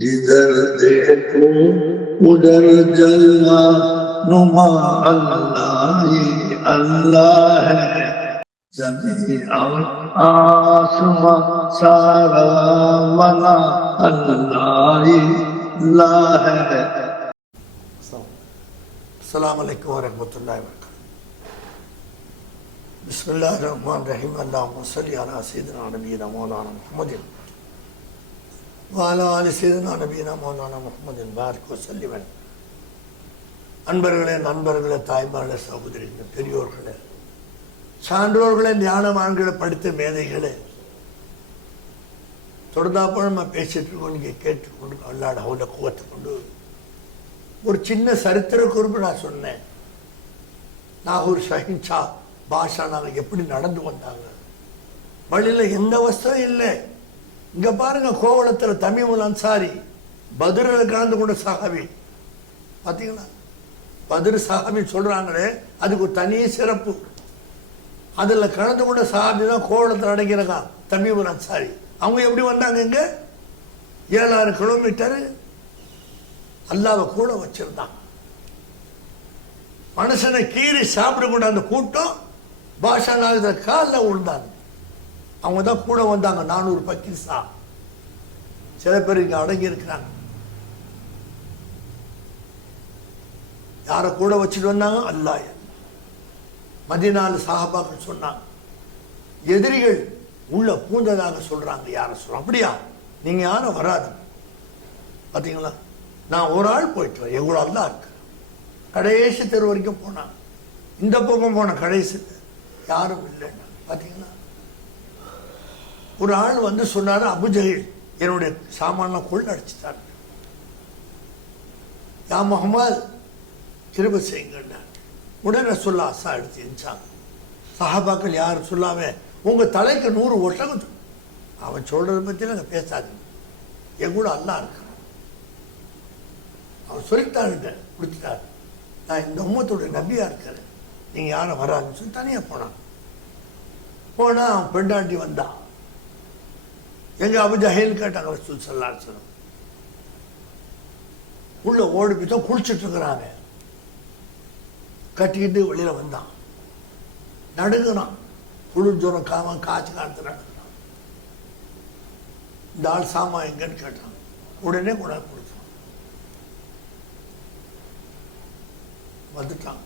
जिधर देखो उधर जलवा नुमा अल्लाह ही अल्लाह है। जमीन और आसमां सारा बना अल्लाह ही अल्लाह है। अस्सलामु अलैकुम वरहमतुल्लाहि वबरकातुहू। बिस्मिल्लाहिर रहमानिर रहीम। अल्लाहुम्मा सल्लि अला सय्यिदिना नबिय्यिना मौलाना मुहम्मदिन व अला आलि सय्यिदिना नबिय्यिना मौलाना मुहम्मदिन बारिक व सल्लिम। அன்பர்களே, நண்பர்களே, தாய்மார்களே, சகோதரிகளே, பெரியோர்களே, சான்றோர்களே, ஞானவான்களை, படித்த மேதைகளே, தொடர்ந்தாப்போ நம்ம பேசிட்டு இருக்கோம். நீங்கள் கேட்டுக்கொண்டு அல்லாஹ் அவ்வளோ குவத்தை கொண்டு ஒரு சின்ன சரித்திர குறிப்பு நான் சொன்னேன். நாகூர் ஷஹின்ஷா பாஷா நாங்கள் எப்படி நடந்து வந்தாங்க, வழியில் எந்த வசதியும் இல்லை. இங்கே பாருங்க, கோவளத்தில் தமீமுல் அன்சாரி பத்ரில் கலந்து கொண்ட சஹாபி பார்த்தீங்களா? பத்ர் சஹாபி சொல்கிறாங்களே, அதுக்கு ஒரு தனி சிறப்பு. அதில் கலந்து கொண்ட சஹாபி தான் கோவளத்தில் அடங்கிறாங்க தமீமுல் அன்சாரி. அவங்க எப்படி வந்தாங்க? இங்கே 7,000 கிலோமீட்டர் அல்லாவை கூட வச்சிருந்தான். மனுஷனை கீறி சாப்பிட கூட அந்த கூட்டம் பாஷா நாகத காலில் விழுந்தாங்க. அவங்க தான் கூட வந்தாங்க. 400 பக்கிசா. சில பேர் இங்கே அடங்கி இருக்கிறாங்க. யாரை கூட வச்சுட்டு வந்தாங்க? அல்லாஹ். மதீனால சஹாபாக்கள் சொன்னாங்க, எதிரிகள் உள்ள பூந்ததாக சொல்றாங்க. யாரை சொல்றோம்? அப்படியா? நீங்க யாரும் வராது. பார்த்தீங்களா? நான் ஒரு ஆள் போயிட்டு வரேன், எவ்வளோ அல்லா இருக்கு. கடைசி தெரு வரைக்கும் போனான். இந்த பக்கம் போன கடைசி யாரும் இல்லைன்னா பார்த்தீங்களா? ஒரு ஆள் வந்து சொன்னார், அபுஜஹில் என்னுடைய சாமான கொள்ள அடிச்சுட்டார். யா முஹம்மது திரும்ப செய்யுங்க. உடனே சொல்ல அசா எடுத்து எரிச்சாங்க. சஹாபாக்கள் யாரும் சொல்லாம உங்க தலைக்கு 100 ஒட்டகம். அவன் சொல்றதை பற்றி நாங்கள் பேசாது, என் கூட அல்லா இருக்கு. அவர் சொல்லித்தாருங்க, கொடுத்துட்டாரு. நான் இந்த உம்மத்துடைய நபியா இருக்கிறேன், நீங்க யாரும் வராதுன்னு சொல்லி தனியா போனான். போனா அவன் பெண்டாண்டி வந்தான். எங்க அபுஜஹில் கேட்டாங்க. ரசூல் ஸல்லல்லாஹு அலைஹி வஸல்லம் உள்ள ஓடி போய் தான் குளிச்சுட்டு இருக்கிறாங்க. கட்டிக்கிட்டு வெளியில வந்தான். நடுங்குறான். குளிர் ஜுரம் காமன் காய்ச்சி காலத்தில் நடுங்குறான். இந்த ஆள் சாமா எங்கன்னு கேட்டான். உடனே கூட கொடுத்தான். வந்துட்டான்.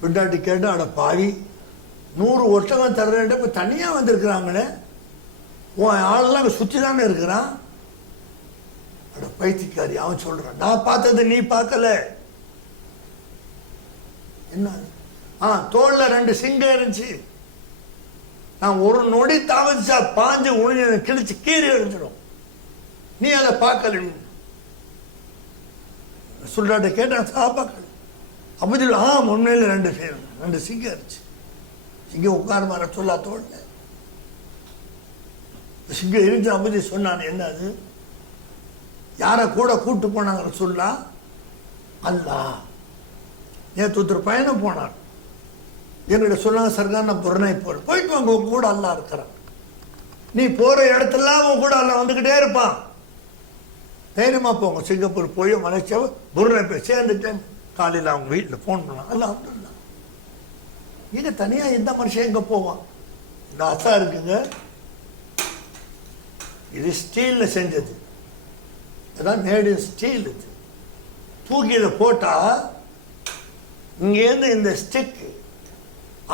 பின்னாடி கேட்டு, அட பாவி, 100 ஒட்டகம் தர்றேன், இப்போ தனியாக வந்திருக்கிறாங்களே, உன் ஆளெல்லாம் அங்கே சுற்றி தானே இருக்கிறான். அட பைத்தியக்காரி. அவன் சொல்கிறான், நான் பார்த்தது நீ பார்க்கல. என்ன? தோல்ல 2 சிங்கம் இருந்துச்சு. நான் ஒரு நொடி தாமதிச்சா பாஞ்சு உணிஞ்சு கிழிச்சு கீறி எழுந்துடும். நீ அதை பார்க்கல. சொல்றாட்ட கேட்டான், பார்க்கல. அபுஜல் உண்மையில 2 சிங்கம் இருந்துச்சு. சிங்கம் உட்கார மாற சொல்லா தோல்ல சிங்கம் இருந்து அபுஜி சொன்னான். என்ன அது? யாரை கூட கூட்டு போனாங்க சொல்லா? அல்லாஹ். நேற்று ஒருத்தர் பயணம் போனான். என்கிட்ட சொன்னாங்க, சர்க்கார் நான் புறநாய் போறேன். போயிட்டு வாங்க, உங்க கூட அல்லா இருக்கிறான். நீ போற இடத்துலாம் உன் கூட அல்லா வந்துகிட்டே இருப்பான். தைரியமா போங்க. சிங்கப்பூர் போய் மலேசியாவை புறநாய் போய் சேர்ந்துட்டேன். காலையில் அவங்க வீட்டில் ஃபோன் பண்ணாங்க. அல்ல அப்துல்லா, இங்கே தனியாக எந்த மனுஷன் எங்கே போவான்? இந்த அசா இருக்குங்க, இது ஸ்டீலில் செஞ்சது. அதான் மேட் இன் ஸ்டீல். இது தூக்கியில் போட்டால் இங்கேருந்து இந்த ஸ்டிக்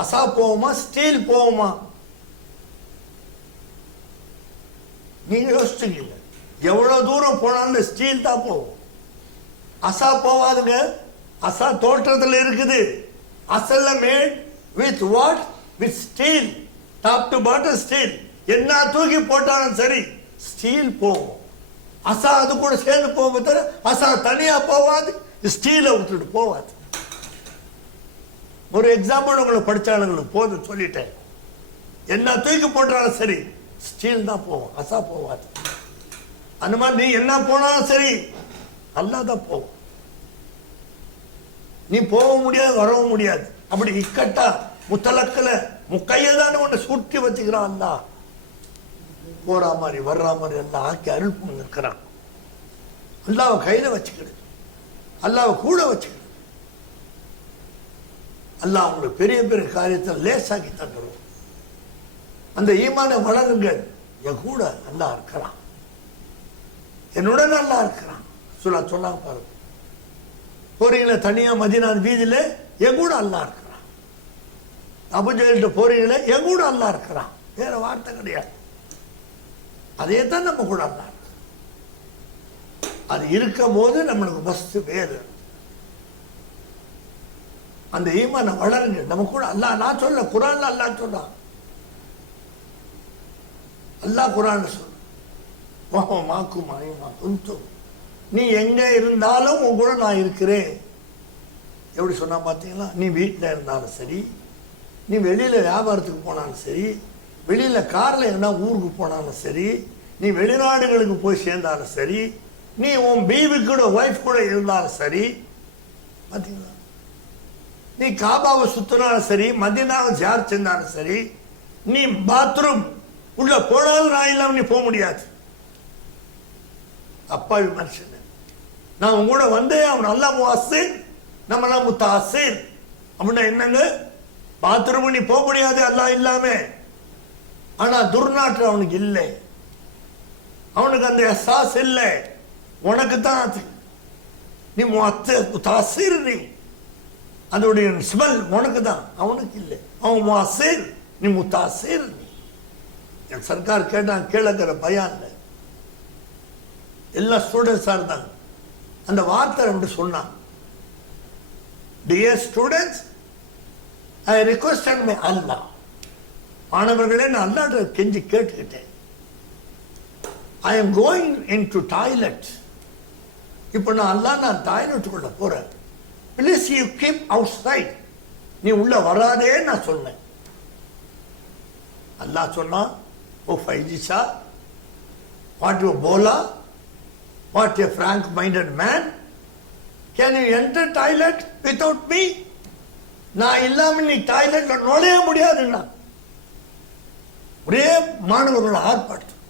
அசா போகுமா, ஸ்டீல் போகுமா? நீங்க யோசிச்சுக்கல. எவ்வளவு தூரம் போனாலும் ஸ்டீல் தான் போகும், அசா போவாதுங்க. அசா தோற்றத்தில் இருக்குது. அசல்ல made with what? With steel. Top to bottom steel. என்ன தூக்கி போட்டாலும் சரி ஸ்டீல் போகும். அசா அது கூட சேர்ந்து போகும். தவிர அசா தனியா போவாது, ஸ்டீலை விட்டுட்டு போவாது. ஒரு எக்ஸாம்பிள் உங்களுக்கு படிச்சாளுங்களுக்கு போதும் சொல்லிட்டேன். என்ன தூக்கி போட்டாலும் சரி ஸ்டீல் தான் போகும், அசா போவாது. அந்த மாதிரி நீ என்ன போனாலும் சரி அல்லா தான் போகும். நீ போக முடியாது, வரவும் முடியாது. அப்படி இக்கட்டா முத்தலக்கல முக்கையதான ஒன்று சுட்டி வச்சுக்கிறான். அல்லா போற மாதிரி வர்ற மாதிரி எல்லாம் ஆக்கி அருள் பண்ணிருக்கிறான். அல்லாவை கையில் வச்சுக்கிடு, அல்லாவை கூட வச்சுக்கிடு. அல்லாஹ் உங்களுக்கு பெரிய பெரிய காரியத்தை லேசாக்கி தந்துடும். அந்த ஈமானை வளருங்கள். என் கூட அல்லாஹ் இருக்கிறான், என்னுடன் அல்லாஹ் இருக்கிறான் சொன்னாங்க பாருங்க. போறீங்களே தனியா மதீனா வீதியில, என் கூட அல்லாஹ் இருக்கிறான். அபூஜஹல்கிட்ட போறீங்களே, என் கூட அல்லாஹ் இருக்கிறான். வேற வார்த்தை கிடையாது. அதே தான் நம்ம கூட அல்லாஹ் இருக்கு. அது இருக்கும் போது நம்மளுக்கு மஸ்து வேறு. அந்த ஈமானை வளருங்க. நம்ம கூட அல்லாஹ், நான் சொல்ல குரான்ல அல்லாஹ் சொல்றான். அல்லாஹ் குரான் சொல்ல மாக்கும் குந்தும், நீ எங்க இருந்தாலும் உன் கூட நான் இருக்கிறேன். எப்படி சொன்னா பாத்தீங்களா? நீ வீட்டில் இருந்தாலும் சரி, நீ வெளியில வியாபாரத்துக்கு போனாலும் சரி, வெளியில கார்ல என்ன ஊருக்கு போனாலும் சரி, நீ வெளிநாடுகளுக்கு போய் சேர்ந்தாலும் சரி, நீ உன் பீவி கூட ஒய்ஃப் கூட இருந்தாலும் சரி, பாத்தீங்களா? நீ காபாவை சுத்தினாலும் சரி, மதீனாவை ஜியாரத் செஞ்சாலும் சரி, நீ பாத்ரூம் உள்ள போனாலும் நான் இல்லாம நீ போக முடியாது. அப்பாவி மனுஷன், நான் உங்க கூட வந்தே அவன் நல்லா முவாசிர், நம்மளாம் முத்தாசிர். அப்படின்னா என்னங்க? பாத்ரூம் நீ போக முடியாது அல்லாஹ் இல்லாம. ஆனா துர்நாற்று அவனுக்கு இல்லை, அவனுக்கு அந்த எஹ்சாஸ் இல்லை. உனக்கு தான் அது. நீ முத்தாசிர், நீ அதோடைய ஸ்மெல் உனக்கு தான், அவனுக்கு இல்லை. அவன் முவாசிர், நீ முத்தாசிர். நீ என் சர்க்கார் கேட்டான், கேளுங்கிற பயான்ல எல்லா ஸ்டூடெண்ட்ஸா இருந்தாங்க. அந்த வார்த்தை ரெண்டு சொன்னான். Dear students, I requested my Allah, மாணவர்களே நான் அல்லாஹ்ட்ட கெஞ்சி கேட்டுக்கிட்டேன். I am going in to toilet. இப்போ நான் அல்லாஹ், நான் டாய்லெட்டுக்குள்ள போறேன், please you keep outside, நீ உள்ள வராதே நான் சொன்னேன். அல்லாஹ் சொன்னான், ஓ ஃபைஜிஷா, வாட் யூ போலா, what a frank-minded man, can you enter toilet without me? நான் இல்லாம நீ டாய்லெட்ல நுழைய முடியாதுன்னா ஒரே மாணவர்கள் ஆர்ப்பாட்டம்.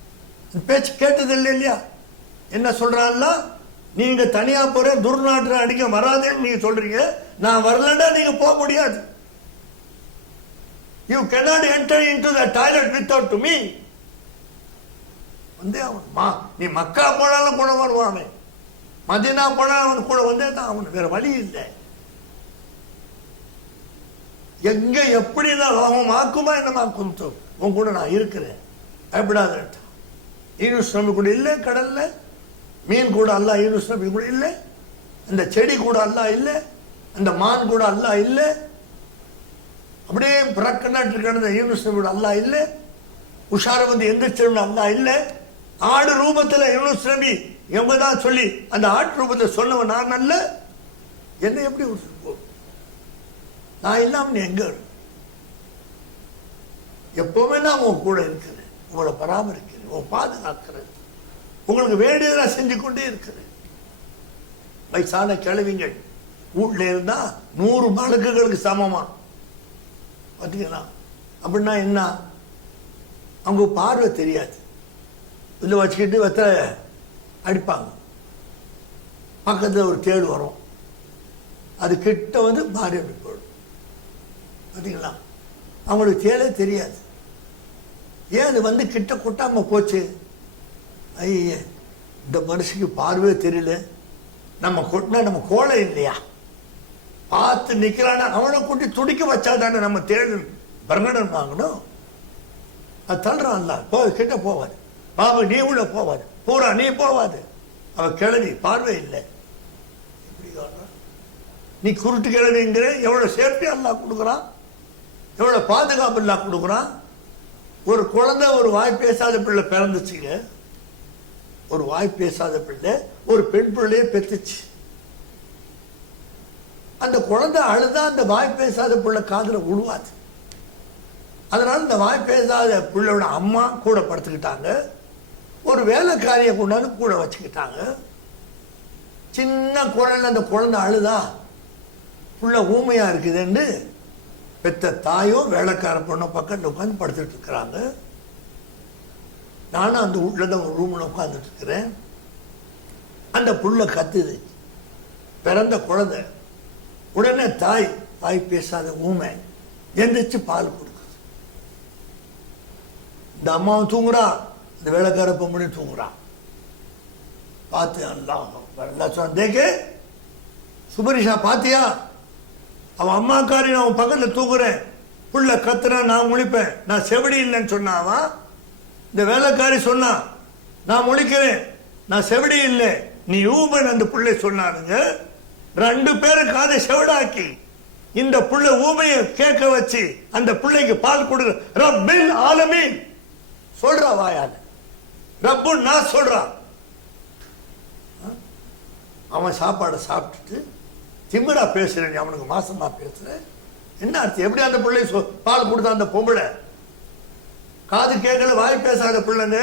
பேச்சு கேட்டது இல்லை இல்லையா? என்ன சொல்றான்ல, நீங்க தனியா போற துர்நாற்று அடிக்க வராதேன்னு நீங்க சொல்றீங்க, நான் வரலன்னா நீங்க போக முடியாது. You cannot enter into the toilet without me. வந்தே அவன். நீ மக்கா போனாலும் கூட வருவானே, மதீனா போனாலும் அவன் கூட வந்தே தான் அவனுக்கு வேற வழி இல்லை. எங்க எப்படிதான் அவன் மாக்குமா என்னமா குந்தும், உன் கூட நான் இருக்கிறேன், பயப்படாத. யூனுஸ் நபி கூட இல்லை கடல்ல, மீன் கூட அல்லாஹ் யூனுஸ் நபி கூட இல்லை, அந்த செடி கூட அல்லாஹ் இல்லை, அந்த மான் கூட அல்லாஹ் இல்லை, அப்படியே பிறக்கநாட்டு கிடந்த யூனுஸ் நபி கூட அல்லாஹ் இல்லை, உஷார வந்து எந்திரிச்சிருந்த அல்லாஹ் இல்லை, ஆடு ரூபத்துல யூனுஸ் நபி எங்கதான் சொல்லி அந்த ஆட்டு ரூபத்தை சொன்னவன் நான் அல்ல. என்ன எப்படி போ, நான் இல்லாம நீ எங்க? எப்பவுமே நான் உன் கூட இருக்கிறேன், உங்களை பராமரிக்கிறேன், உன் பாதுகாக்கிறேன், உங்களுக்கு வேண்டியதெல்லாம் செஞ்சு கொண்டே இருக்கிறேன். வயசான கிழவிங்கள் வீட்டுல இருந்தா 100 மலக்குகளுக்கு சமமா. பாத்தீங்களா? அப்படின்னா என்ன? அவங்க பார்வை தெரியாது, இதில் வச்சுக்கிட்டு வெத்தலை அடிப்பாங்க. பக்கத்தில் ஒரு தேடு வரும், அது கிட்ட வந்து மாறி அப்படி போயிடும். பார்த்தீங்களா? அவங்களுக்கு தேடே தெரியாது. ஏன் அது வந்து கிட்ட கொட்டாம போச்சு? ஐய, இந்த மனுஷனுக்கு பார்வையே தெரியல, நம்ம கொட்டினா நம்ம கோலை இல்லையா, பார்த்து நிற்கிறானா அவனை கூட்டி துடிக்க வச்சா தானே நம்ம தேடு பிரகடன் வாங்கணும். அது தள்ளுறான்ல, கிட்ட போவாது. பாபா நீ உள்ள போவாது, பூரா நீ போவாது. அவ கிழவி பார்வை இல்லை. நீ குருட்டு கிழவிங்கிற எவ்வளவு சேஃப்டி அல்லாஹ் கொடுக்குறான், எவ்வளவு பாதுகாப்பு அல்லாஹ் கொடுக்குறான். ஒரு குழந்தை, ஒரு வாய் பேசாத பிள்ளை பிறந்துச்சுங்க, ஒரு வாய் பேசாத பிள்ளை ஒரு பெண் பிள்ளையே பெற்றுச்சு. அந்த குழந்தை அழுதா அந்த வாய் பேசாத பிள்ளை காதுல விழுவாது. அதனால இந்த வாய் பேசாத பிள்ளையோட அம்மா கூட படுத்துக்கிட்டாங்க, ஒரு வேலைக்காரியை கொண்டாந்து கூட வச்சுக்கிட்டாங்க. சின்ன குழந்தை, அந்த குழந்தை அழுதா புள்ள ஊமையா இருக்குதுன்னு பெத்த தாயோ வேலைக்கார பொண்ணோ பக்கத்தில் உட்காந்து படுத்துட்டு இருக்கிறாங்க. நானும் அந்த வீட்டில் தான் ஒரு ரூமில் உட்காந்துட்டு இருக்கிறேன். அந்த அந்த புள்ள கத்துது, பிறந்த குழந்தை. உடனே தாய் பேசாத ஊமை எந்திரிச்சு பால் கொடுக்குது. இந்த அம்மாவும் தூங்குறான், இந்த வேலைக்கார பொம்பளையும் தூங்குறான். பார்த்து எல்லாம் சொன்ன, தேக்கு சுபரிஷா பாத்தியா, அவன் அம்மாக்காரி அவன் பக்கத்துல தூங்குறேன், புள்ள கத்துறான், நான் முழிப்பேன், நான் செவடி இல்லைன்னு சொன்னாவா. இந்த வேலைக்காரி சொன்னா நான் முழிக்கிறேன், நான் செவடி இல்லை, நீ ஊமன் அந்த புள்ளை சொன்னாருங்க. 2 பேரும் காதை செவடாக்கி இந்த புள்ள ஊமையை கேட்க வச்சு அந்த பிள்ளைக்கு பால் கொடுக்க ரப்பில் ஆலமீன் சொல்றா வாயால. ரப்பு நான் சொல்றான். அவன் சாப்பாடை சாப்பிட்டுட்டு திமிரா பேசுறேன், அவனுக்கு மாசமா பேசுறேன். என்ன அர்த்தம்? எப்படி அந்த பிள்ளை பால் கொடுத்த அந்த பொம்பளை காது கேட்கல, வாய் பேசாத பிள்ளைங்க.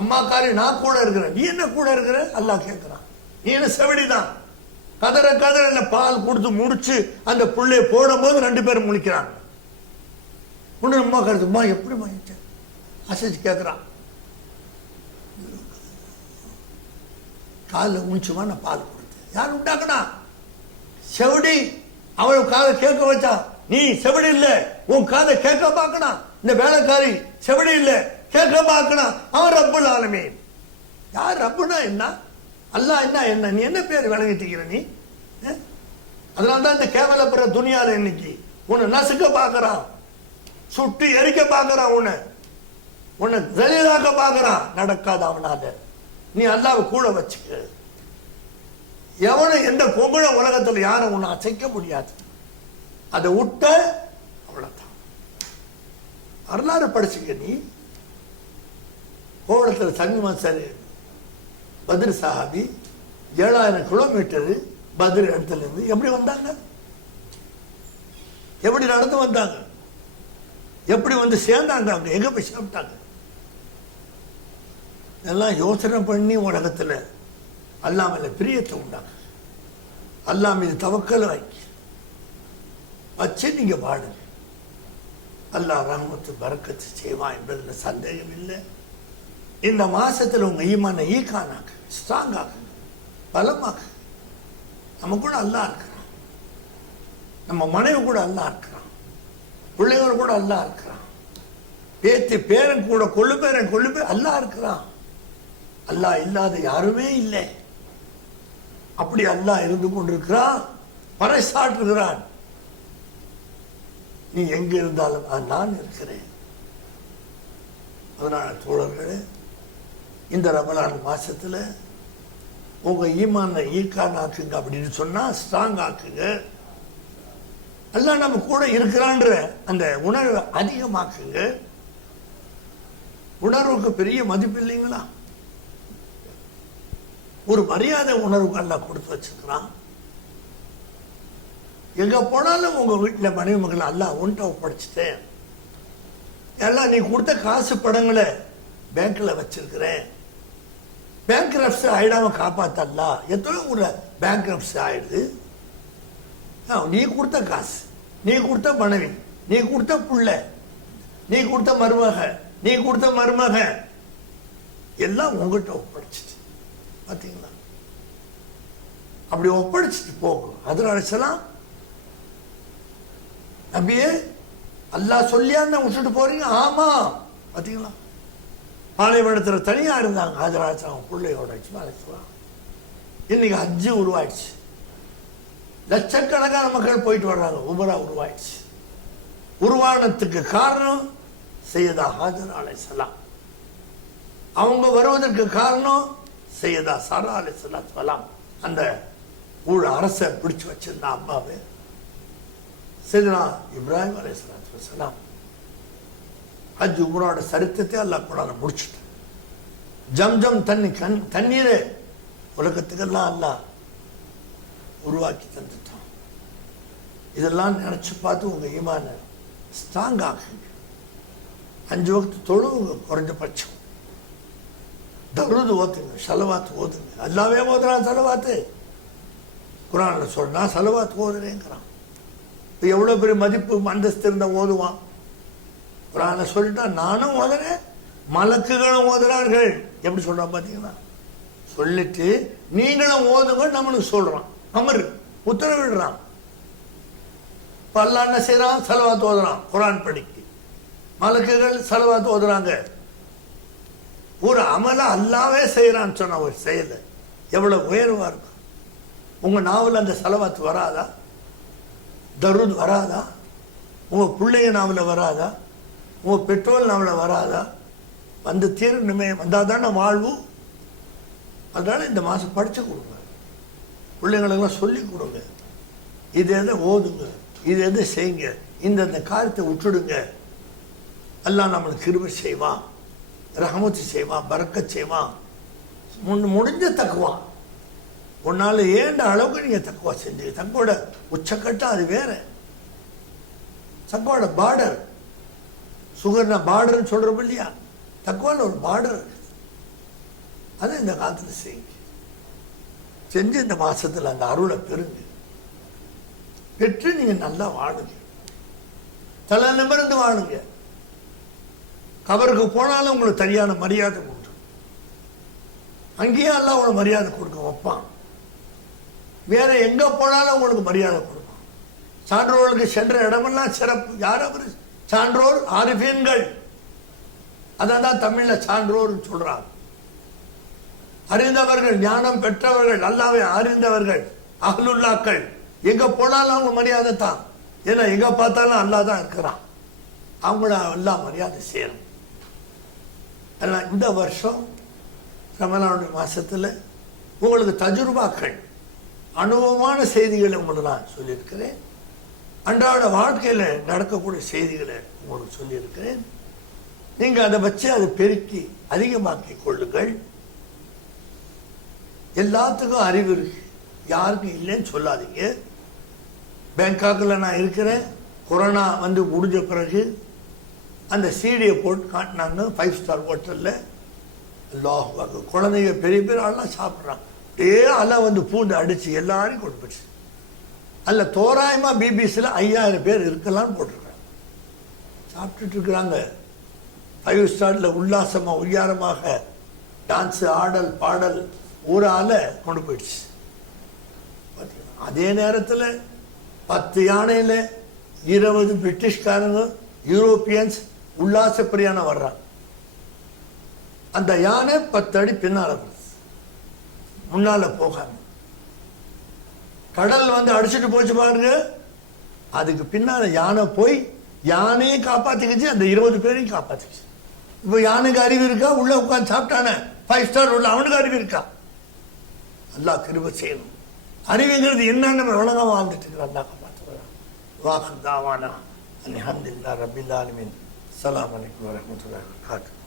அம்மாக்காரி நான் கூட இருக்கிறேன், நீ என்ன கூட இருக்கிற? அல்லாஹ் கேட்கிறான், நீ என்ன செவடிதான்? கதற பால் கொடுத்து முடிச்சு அந்த பிள்ளைய போடும் போது 2 பேரும் முழிக்கிறாங்க. உடனே அம்மா கருத்துமா எப்படி மாயிட்ட அசைச்சு கேட்கிறான். காலில் உணிச்சுமா நான் பால் கொடுத்தேன். யார் உண்டாக்குனா? செவடி. அவள் காதை கேட்க வச்சா. நீ செவடி இல்லை, உன் காதை கேட்க பார்க்கணும். இந்த வேலைக்காரி செவடி இல்லை, கேட்க பார்க்கணும். அவன் ரப்புல் ஆலமீன். யார் ரப்புனா என்ன? அல்லாஹ் என்ன? நீ என்ன பேர் விளங்கிட்டீங்கிற நீ? அதனால்தான் இந்த கேவலப்படுற துணியால இன்னைக்கு உன்னை நசுக்க பார்க்கறான், சுட்டு எரிக்க பார்க்கறான், உன்னை ஜலீலாக்க பார்க்கறான். நடக்காது அவனால. நீ அல்லாஹ்வை கூட வச்சுக்க. எவனும் எந்த பொம்பளை உலகத்தில் யாரும் உன்னை அசைக்க முடியாது. அதை விட்ட அவ்வளவுதான். வரலாறு படிச்சுக்க. நீ கோவளத்தில் சங்கமம் சரி பத்ர் சஹாபி 7000 கிலோமீட்டர் பத்ர் இடத்துல இருந்து எப்படி வந்தாங்க? எப்படி நடந்து வந்தாங்க? எப்படி வந்து சேர்ந்தாங்க? அவங்க எங்க போய் சாப்பிட்டாங்க? எல்லாம் யோசனை பண்ணி உலகத்துல அல்லாஹ் மேல பிரியத்தை உண்டாங்க. அல்லாஹ் மீது தவக்கல் வச்சு நீங்க வாடுங்க. அல்லாஹ் ரஹ்மத்து பரக்கத்து செய்வான் என்பதுல சந்தேகம் இல்லை. இந்த மாசத்துல உங்க ஈமான ஈக்கானாக்கு, ஸ்ட்ராங் ஆக்குங்க, பலமாக்கு. நம்ம கூட அல்லாஹ் இருக்கிறான், நம்ம மனைவி கூட அல்லாஹ் இருக்கிறான், பிள்ளைகள் கூட அல்லாஹ் இருக்கிறான், பேத்தி பேரன் கூட கொள்ளு பேரன் அல்லாஹ் இருக்கிறான். அல்லாஹ் இல்லாத யாருமே இல்லை. அப்படி அல்லாஹ் இருந்து கொண்டிருக்கிறான், பறைசாற்றுகிறான். நீ எங்க இருந்தாலும் நான் இருக்கிறேன். அதனால தோழர்களே, இந்த ரமலான் மாசத்துல உங்க ஈமான ஈக்கான் ஆக்குங்க. அப்படின்னு சொன்னா ஸ்ட்ராங் ஆக்குங்க. அல்லாஹ் நம்ம கூட இருக்கிறான்ற அந்த உணர்வை அதிகமாக்குங்க. உணர்வுக்கு பெரிய மதிப்பு இல்லைங்களா? ஒரு மரியாதை உணர்வுக்கு அல்லாஹ் கொடுத்து வச்சிருக்கிறான். எங்க போனாலும் உங்க வீட்டில் மனைவி மக்களை அல்லாஹ் ஒன்றை ஒப்படைச்சிட்டேன். எல்லாம் நீ கொடுத்த காசு படங்களை பேங்க்ல வச்சிருக்கிறேன். பேங்க் ரப்ஸ் ஆயிடாம காப்பாத்தல்லா. எத்தனை ஊர்ல பேங்க் ரப்ஸ் ஆயிடுது. நீ கொடுத்த காசு, நீ கொடுத்த மனைவி, நீ கொடுத்த புள்ள, நீ கொடுத்த மருமக எல்லாம் உங்ககிட்ட ஒப்படைச்சிட்டு பாத்தீங்களா? அப்படி ஒப்படைச்சிட்டு போகும். அதனால நபியே அல்லாஹ் சொல்லியா விட்டுட்டு போறீங்க? ஆமா. பாத்தீங்களா? பாலைவனத்தில் தனியா இருந்தாங்க. ஹஜ்ரத் அவங்க பிள்ளையோட இன்னைக்கு ஹஜ்ஜு உருவாயிடுச்சு. லட்சக்கணக்கான மக்கள் போயிட்டு வர்றாங்க. உமரா உருவாயிடுச்சு. உருவானத்துக்கு காரணம் சையதா ஹாஜரா அலைஹிஸ்ஸலாம். அவங்க வருவதற்கு காரணம் சையதா சாரா அலைஹிஸ்ஸலாம். அந்த ஊழ அரசை பிடிச்சு வச்சிருந்த அம்மாவே சையதுனா இப்ராஹிம் அலைஹிஸ்ஸலாம். ஹஜ் உம்ராவோட சரித்திரத்தை அல்லாஹ் குர்ஆன்ல முடிச்சுட்டான். ஜம்ஜம் தண்ணீரை உலகத்துக்கெல்லாம் அல்லாஹ் உருவாக்கி தந்துட்டான். இதெல்லாம் நினைச்சு பார்த்து உங்க ஈமான ஸ்ட்ராங் ஆகுங்க. 5 வக்து தொழுவுங்க, குறைஞ்சபட்சம் தருது ஓதுங்க, சலவாத்து ஓதுங்க. அல்லாவே ஓதுறான் சலவாத்து. குர்ஆன்ல சொன்னா சலவாத்து ஓதுறேங்கிறான். எவ்வளவு பெரிய மதிப்பு அந்தஸ்து இருந்த ஓதுவான். குர்ஆன்ல சொல்லிட்டா நானும் ஓதுறேன், மலக்குகளும் ஓதுறார்கள். எப்படி சொல்றான் பாத்தீங்களா? சொல்லிட்டு நீங்களும் ஓதுங்க நம்மளுக்கு சொல்றான், அமர் உத்தரவிடுறான். இப்ப அல்லாஹ் என்ன செய்யறான்? ஸலவாத் ஓதுறான். குர்ஆன் படிக்கு மலக்குகள் ஸலவாத் ஓதுறாங்க. ஒரு அமல அல்லாவே செய்யறான்னு சொன்ன ஒரு செயல் எவ்வளவு உயர்வா இருக்கும். உங்க நாவல் அந்த ஸலவாத் வராதா? தருத் வராதா? உங்க பிள்ளைங்க நாவல வராதா? உங்க பெற்றோர் நாவல வராதா? வந்து தீரணுமே, வந்தாதான வாழ்வு. அதனால இந்த மாசம் படிச்சு கொடுங்க, பிள்ளைங்களுக்கெல்லாம் சொல்லி கொடுங்க. இது எதை ஓதுங்க, இது எதை செய்யுங்க, இந்த காரியத்தை விட்டுடுங்க. அல்லாஹ் நம்மளுக்கு கிருபை செய்வான், ரஹமத்து செய்வான், பரக்கத் செய்வான். முடிஞ்ச தக்குவா உன்னால ஏண்ட அளவுக்கு நீங்க தக்குவா செஞ்சீங்க. தக்குவோட உச்சக்கட்டம் அது வேற. தக்குவோட பார்டர், சுகர்னா பார்டர்னு சொல்றோம் இல்லையா, தக்குவால ஒரு பார்டர் இருக்கு. அதை இந்த காலத்துல செய்யுங்க. செஞ்சு இந்த மாசத்துல அந்த அருளை பெறுங்க. பெற்று நீங்க நல்லா வாழுங்க, தலை நிமிர்ந்து வாழுங்க. கபருக்கு போனாலும் உங்களுக்கு சரியான மரியாதை உண்டு. அங்கேயே எல்லாம் உங்களுக்கு மரியாதை கொடுக்க வைப்பான். வேற எங்க போனாலும் உங்களுக்கு மரியாதை கொடுப்பான். சான்றோர்களுக்கு சென்ற இடமெல்லாம் சிறப்பு. யார் அவரு? சான்றோர், ஆரிஃபீன்கள். அதான் தமிழ்ல சான்றோர் சொல்றாங்க. அறிந்தவர்கள், ஞானம் பெற்றவர்கள், அல்லாஹ்வை அறிந்தவர்கள், அஹ்லுல்லாக்கள். எங்க போனாலும் அவங்க மரியாதை தான். ஏன்னா எங்க பார்த்தாலும் அல்லாஹ் தான் இருக்கிறான். அவங்கள எல்லாம் மரியாதை செய்யணும். அதனால் இந்த வருஷம் ரமலானுடைய மாசத்துல உங்களுக்கு தஜுர்பாக்கள், அனுபவமான செய்திகளை உங்களுக்கு நான் சொல்லியிருக்கிறேன். அன்றாட வாழ்க்கையில நடக்கக்கூடிய செய்திகளை உங்களுக்கு சொல்லியிருக்கிறேன். நீங்க அதை வச்சு அதை பெருக்கி அதிகமாக்கி கொள்ளுங்கள். எல்லாத்துக்கும் அறிவு இருக்கு, யாருக்கும் இல்லைன்னு சொல்லாதீங்க. பேங்காக்கில் நான் இருக்கிறேன். கொரோனா வந்து முடிஞ்ச பிறகு அந்த சீடியை போட்டு காட்டினாங்க 5 ஸ்டார் ஹோட்டலில். அல்லாஹ், குழந்தைங்க பெரிய பெரிய ஆள்லாம் சாப்பிட்றாங்க. அலை வந்து பூந்து அடிச்சு எல்லாரையும் கொண்டு போச்சு. அதில் தோராயமா பிபிசியில் 5000 பேர் இருக்கலாம்னு போட்டிருக்காங்க. சாப்பிட்டுட்டு இருக்கிறாங்க. 5 ஸ்டாரில் உல்லாசமா உய்யாரமாக டான்ஸு, ஆடல், பாடல், ஊரால கொண்டு போயிடுச்சு. அதே நேரத்தில் 10 யானையில் 20 பிரிட்டிஷ்காரங்க, யூரோப்பியன்ஸ் உல்லாச பிரியாணம் வர்றாங்க. அந்த யானை 10 அடி பின்னால வருது, முன்னால போகாம. கடல் வந்து அடிச்சுட்டு போச்சு பாருங்க. அதுக்கு பின்னால யானை போய் யானையை காப்பாத்திக்கிச்சு, அந்த 20 பேரையும் காப்பாத்திக்கிச்சு. இப்போ யானைக்கு அறிவு இருக்கா? உள்ள உட்காந்து சாப்பிட்டானே 5 ஸ்டார் உள்ள அவனுக்கு அறிவு இருக்கா? அல்லாஹ் கிருபை செய்யணும். அறிவுங்கிறது என்னன்னு நம்ம உலகம் வாழ்ந்துட்டு இருக்கிற அல்லாஹ் காப்பாற்றுறான். வாஹ் தாவானா அல்ஹம்துலில்லாஹி ரப்பில் ஆலமீன். அஸ்ஸலாமு அலைக்கும் வரஹ்மத்துல்லாஹி வபரகாத்துஹு.